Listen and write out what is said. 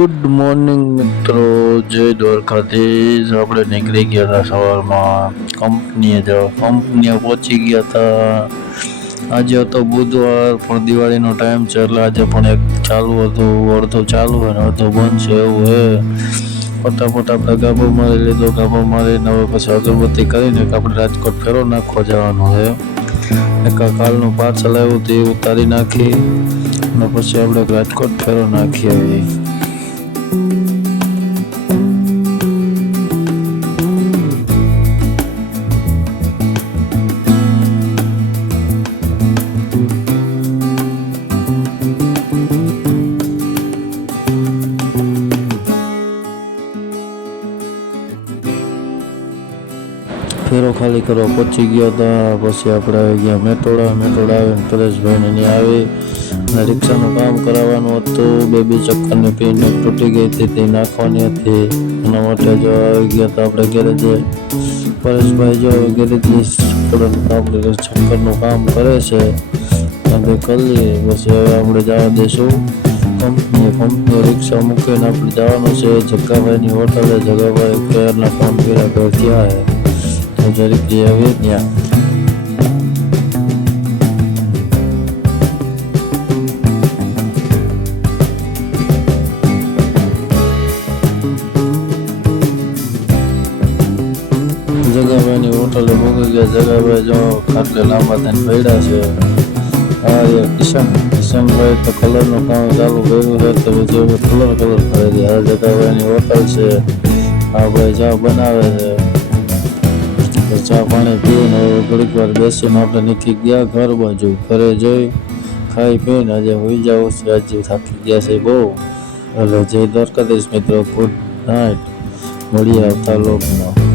Good morning મિત્રો, જય દ્વારકાધીશ. આપણે નીકળી ગયા હતા સવારમાં કંપનીએ પહોંચી ગયા હતા. આજે હતો બુધવાર, પણ દિવાળીનો ટાઈમ છે એટલે આજે પણ એક ચાલુ હતું, અડધો ચાલુ અને અડધો બંધ છે એવું હે. ફટાફટ આપણે ગાભો મારી લીધો. ગાભો મારીને હવે પછી અગરબત્તી કરીને આપણે રાજકોટ ફેરો નાખવા જવાનું છે. એક કાલનું પાર્સલ આવ્યું હતું એ ઉતારી નાખી અને પછી આપણે રાજકોટ ફેરો નાખી આવી. ફેરો ખાલી કરવા પહોંચી ગયા હતા. પછી આપણે આવી ગયા મેટોડા આવીને પરેશભાઈને ત્યાં આવી અને રિક્ષાનું કામ કરાવવાનું હતું. બે ચક્કરની પિન તૂટી ગઈ હતી તે નાખવાની હતી. એના માટે જો આવી ગયા હતા આપણે ગેરેજે. પરેશભાઈ જો ગેરેજની આપણે ચક્કરનું કામ કરે છે આપણે કરી લઈએ. પછી હવે આપણે જવા દઈશું કંપનીએ રિક્ષા મૂકીને આપણે જવાનું છે જગ્ગાભાઈની હોટલે. જગ્ગાભાઈ કેરના કામ કર્યા ઘર ત્યાં જરીક જે હવે ત્યાં જગાભાઈની હોટલે મૂકી ગયા. જગાભાઈ જો ખાટલે લાંબા થઈને પડ્યા છે. હા યાર કિશનભાઈ તો કલરનું કામ ચાલુ કર્યું છે તો પછી કલર કરી દે. આ જગાભાઈની હોટલ છે. આ ભાઈ ચા બનાવે છે. ચા પાણી પીને થોડીક વાર બેસીને આપણે નીકળી ગયા ઘર બાજુ. ઘરે જઈ ખાઈ પીને આજે હોઈ જાવ છે. આજે થાકી ગયા છે બહુ. એટલે જય દ્વારકાધીશ મિત્રો, ગુડ નાઇટ. મળીએ આવતા લોકમાં.